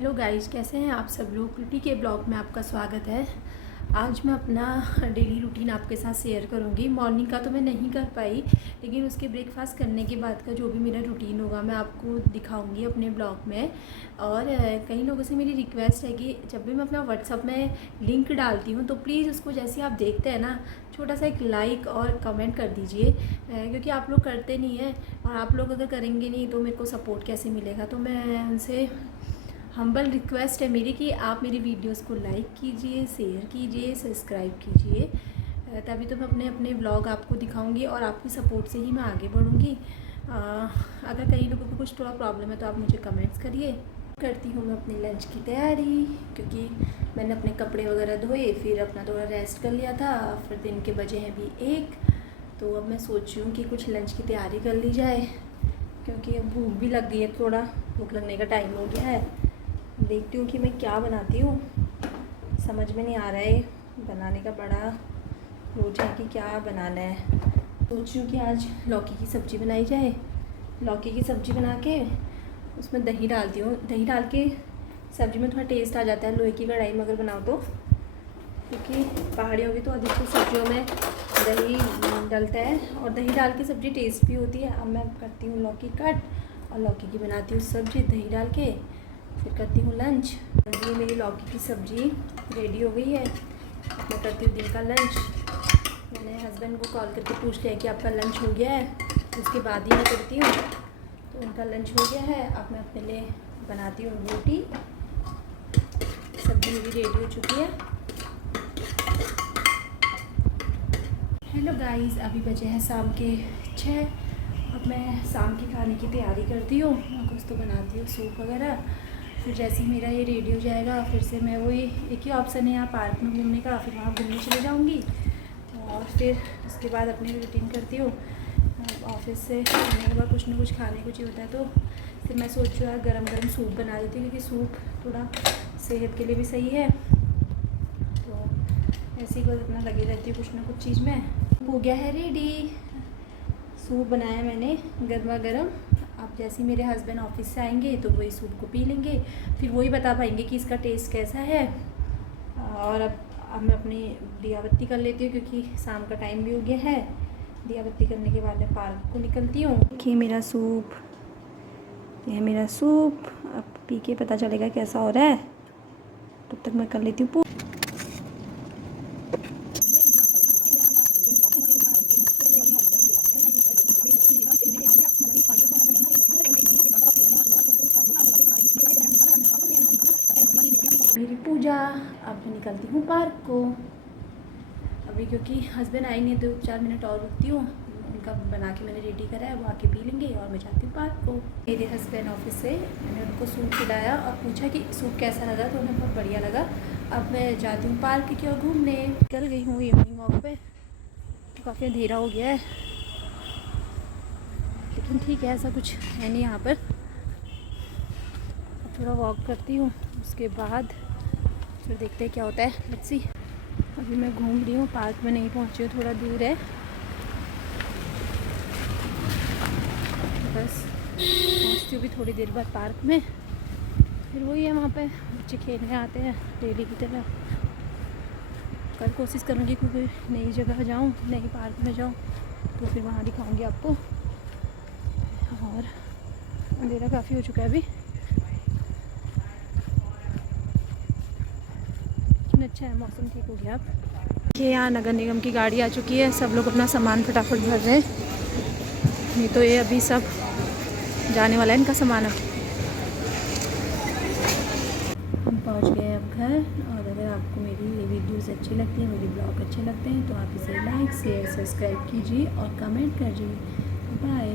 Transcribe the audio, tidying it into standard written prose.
Hello guys, कैसे हैं आप सब लोग। क्रिटी के ब्लॉग में आपका स्वागत है। आज मैं अपना डेली रूटीन आपके साथ शेयर करूंगी। मॉर्निंग का तो मैं नहीं कर पाई, लेकिन उसके ब्रेकफास्ट करने के बाद का जो भी मेरा रूटीन होगा मैं आपको दिखाऊंगी अपने ब्लॉग में। और कई लोगों से मेरी रिक्वेस्ट है कि जब भी मैं अपना व्हाट्सअप में लिंक डालती हूँ तो प्लीज़ उसको जैसे आप देखते हैं ना, छोटा सा एक लाइक और कमेंट कर दीजिए, क्योंकि आप लोग करते नहीं हैं। और आप लोग अगर करेंगे नहीं तो मेरे को सपोर्ट कैसे मिलेगा। तो मैं उनसे हम्बल रिक्वेस्ट है मेरी कि आप मेरी वीडियोस को लाइक कीजिए, शेयर कीजिए, सब्सक्राइब कीजिए, तभी तो मैं अपने अपने ब्लॉग आपको दिखाऊंगी और आपकी सपोर्ट से ही मैं आगे बढ़ूंगी। अगर कई लोगों को कुछ थोड़ा प्रॉब्लम है तो आप मुझे कमेंट्स करिए। करती हूँ मैं अपने लंच की तैयारी, क्योंकि मैंने अपने कपड़े वगैरह धोए, फिर अपना थोड़ा रेस्ट कर लिया था। फिर दिन के बजे हैं भी 1, तो अब मैं सोच रही हूँ कि कुछ लंच की तैयारी कर ली जाए, क्योंकि अब भूख भी लग गई है। थोड़ा भूख लगने का टाइम हो गया है। देखती हूँ कि मैं क्या बनाती हूँ, समझ में नहीं आ रहा है। बनाने का बड़ा सोच है कि क्या बनाना है। सोच रही हूँ कि आज लौकी की सब्ज़ी बनाई जाए। लौकी की सब्ज़ी बना के उसमें दही डालती हूँ। दही डाल के सब्ज़ी में थोड़ा टेस्ट आ जाता है लोहे की कढ़ाई में अगर बनाओ तो, क्योंकि पहाड़ियों की तो अधिकतर सब्जियों में दही डलता है और दही डाल के सब्ज़ी टेस्ट भी होती है। अब मैं करती हूँ लौकी कट और लौकी की बनाती हूँ सब्ज़ी दही डाल के, फिर करती हूँ लंच। ये मेरी लौकी की सब्ज़ी रेडी हो गई है। मैं करती हूँ दिन का लंच। मैंने हस्बैंड को कॉल करके पूछ लिया कि आपका लंच हो गया है, उसके बाद ही मैं करती हूँ। तो उनका लंच हो गया है। अब मैं अपने लिए बनाती हूँ रोटी। सब्ज़ी मेरी रेडी हो चुकी है। हेलो गाइस, अभी बजे हैं शाम के 6। अब मैं शाम के खाने की तैयारी करती हूँ। मैं कुछ तो बनाती हूँ सूप वगैरह। फिर जैसे ही मेरा ये रेडी हो जाएगा फिर से मैं वही एक ही ऑप्शन है यहाँ पार्क में घूमने का, फिर वहाँ घूमने चले जाऊँगी। और फिर उसके बाद अपनी रूटीन करती हूँ। ऑफिस से आने के बाद कुछ ना कुछ खाने को चाहिए होता है, तो फिर मैं सोच रही हूँ यार गरम गरम सूप बना देती हूँ, क्योंकि सूप थोड़ा सेहत के लिए भी सही है। तो ऐसे ही बस अपना लगी रहती हूँ कुछ ना कुछ चीज़ में। हो गया है रेडी, सूप बनाया मैंने गर्मा गर्म। अब जैसे ही मेरे हस्बैंड ऑफिस से आएंगे तो वही सूप को पी लेंगे, फिर वही बता पाएंगे कि इसका टेस्ट कैसा है। और अब मैं अपनी दिया बत्ती कर लेती हूँ, क्योंकि शाम का टाइम भी हो गया है। दिया बत्ती करने के बाद मैं पार्क को निकलती हूँ। देखिए मेरा सूप, यह है मेरा सूप। अब पी के पता चलेगा कैसा हो रहा है। तब तक मैं कर लेती हूँ। मेरी पूजा। अब मैं निकलती हूँ पार्क को अभी, क्योंकि हस्बैंड आए नहीं तो 4 मिनट और रुकती हूँ। उनका बना के मैंने रेडी करा है, वो आके पी लेंगे और मैं जाती हूँ पार्क को। मेरे हस्बैंड ऑफिस से मैंने उनको सूप खिलाया और पूछा कि सूप कैसा लगा, तो उन्हें बहुत बढ़िया लगा। अब मैं जाती हूँ पार्क की ओर घूमने। निकल गई हूँ इवनिंग वॉक पे। तो काफ़ी अंधेरा हो गया है, लेकिन ठीक है, ऐसा कुछ है नहीं यहाँ पर। थोड़ा वॉक करती हूँ, उसके बाद फिर देखते हैं क्या होता है। Let's see. अभी मैं घूम रही हूँ, पार्क में नहीं पहुँची हूँ, थोड़ा दूर है। बस पहुँचती हूँ भी थोड़ी देर बाद पार्क में। फिर वही है, वहाँ पे बच्चे खेलने आते हैं डेली की तरह। कल कोशिश करूँगी कि कोई नई जगह जाऊँ, नई पार्क में जाऊँ, तो फिर वहाँ दिखाऊँगी आपको। और अंधेरा काफ़ी हो चुका है अभी, लेकिन अच्छा है, मौसम ठीक हो गया अब। देखिए यहाँ नगर निगम की गाड़ी आ चुकी है। सब लोग अपना सामान फटाफट भर रहे हैं, नहीं तो ये अभी सब जाने वाला है इनका सामान। अब हम पहुंच गए अब घर। और अगर आपको मेरी ये वीडियोस अच्छी लगती हैं, मेरे ब्लॉग अच्छे लगते हैं, तो आप इसे लाइक शेयर सब्सक्राइब कीजिए और कमेंट कीजिए। बाय।